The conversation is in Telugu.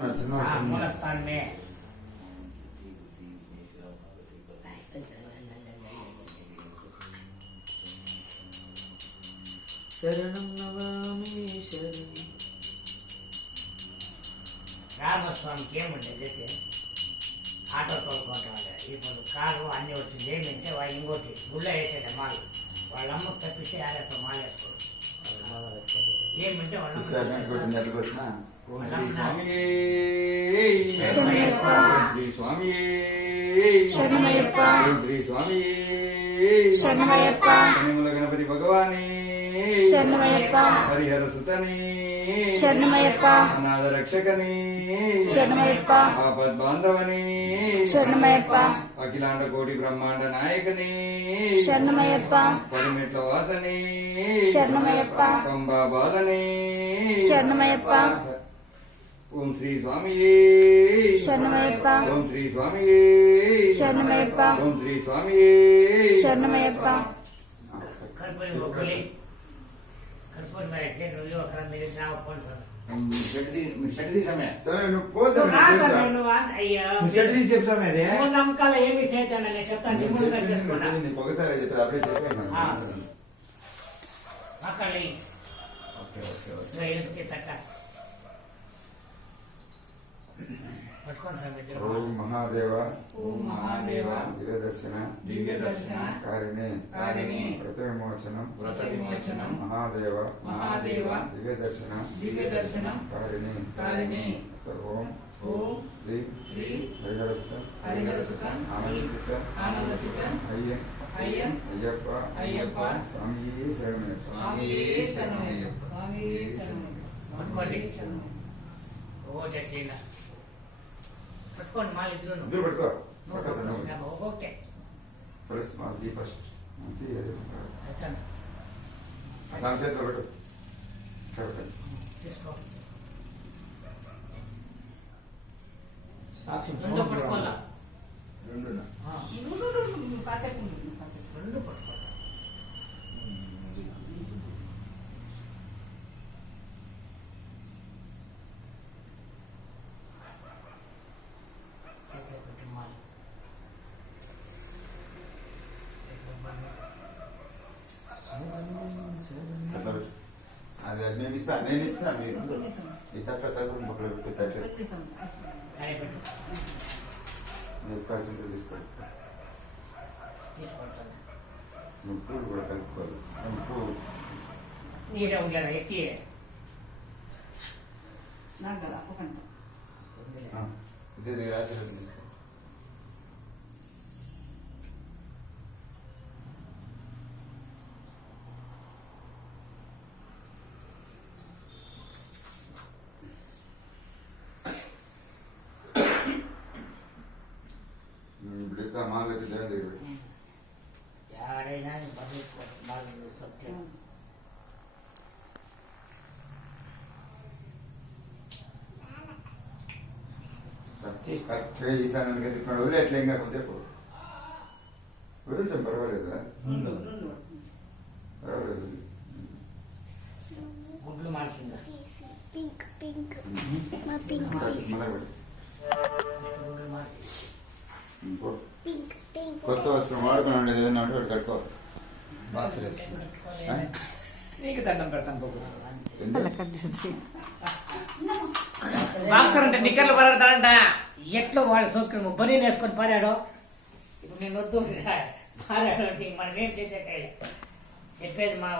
మూలస్థాन में శరణం నమామి శరణం. రామస్వామికి ఏముండేది ఆటో తోలుకోవటం వల్ల ఇప్పుడు కారు అన్నీ వచ్చింది. ఏమంటే వాళ్ళు ఇంకోటి గుళ్ళో వేసేట మాలు వాళ్ళ అమ్మకు తప్పిస్తే ఆడతో మాలేసుకోరు. ఏమంటే వాళ్ళ గణపతి భగవాని శరణమయ్యప్ప హరిహర సుతని శరణమయ్యప్ప అనాథ రక్షకని శరణమయ్యప్ప ఆపద్ బాంధవని శరణమయ్యప్ప అఖిలాండ కోటి బ్రహ్మాండ నాయకని శరణమయ్యప్ప పరిమెట్ల వాసని శరణమయ్యప్ప పంబా బాలని శరణమయ్యప్ప ఓం శ్రీ స్వామి శరణమయ్యప్ప ఓం శ్రీ స్వామి శరణమయ్యప్ప ఓం శ్రీ స్వామి శరణమయ్యప్ప కర్పూరి ఒక్కలి కర్పూరి మరి ఎట్లే నువ్వు ఒక మీరు నా ఒప్పుకుంటాను నమ్మకాలు ఏమి చేద్దాను నేను చెప్తాను. నిమ్ములుగా చేసుకున్నా అక్కడ తట్ట ఓం మహాదేవ ఓం మహాదేవ దివ్య దర్శన కారిణి వ్రత విమోచనం మహాదేవ దివ్య దర్శనం కారిణి ఓం శ్రీ హరిహరసుత ఆనందచిత అయ్యప్ప స్వామియే శరణమయ్యప్ప పట్టుకోండి మాలు ఇద్దరు ఒకటే ఫస్ట్ సంక్షేత్రం పెట్టు తీసుకో సాక్షి రెండు పట్టుకోవాలా రెండు పట్టుకోవాలి. అది నేను ఇస్తాను మీరు ఈ తట్ల చదువు మొక్కలు పెట్టే సైట్ మీరు కలిసి తీసుకోండి. పూలు కూడా కలుపుకోవాలి. నీడే ఉండలేదా ఎత్తి ఇది ఆశీర్వాదం తీసుకో. ఇప్పుడు మాలు వచ్చి దేవుని దగ్గర ఎవరైనా బాగా సత్యం కరెక్ట్గా ఈశాన్యానికి ఎదుర్కొని వదిలే ఎట్లా ఇంకా కొంచెం వదిలించాం పర్వాలేదా పర్వాలేదు గుడ్లు మార్చిందా పింక్ పింక్ మా పింక్ మళ్ళీ గుడ్లు మార్చి పింక్ పింక్ కొత్త వస్త్రం వాడుకుని ఉండేది ఏదైనా ఉంటే వాడు కట్టుకోవాలి. నీకు దండం పెడతాను బాబు. బాక్సర్ అంటే నిక్కర్లు పడతాడంట. ఎట్లో వాళ్ళ సౌకర్యం బనీ వేసుకొని పారాడు. ఇప్పుడు నేను వద్దు పారాడు. మనం ఏం చేసే చెప్పేది మన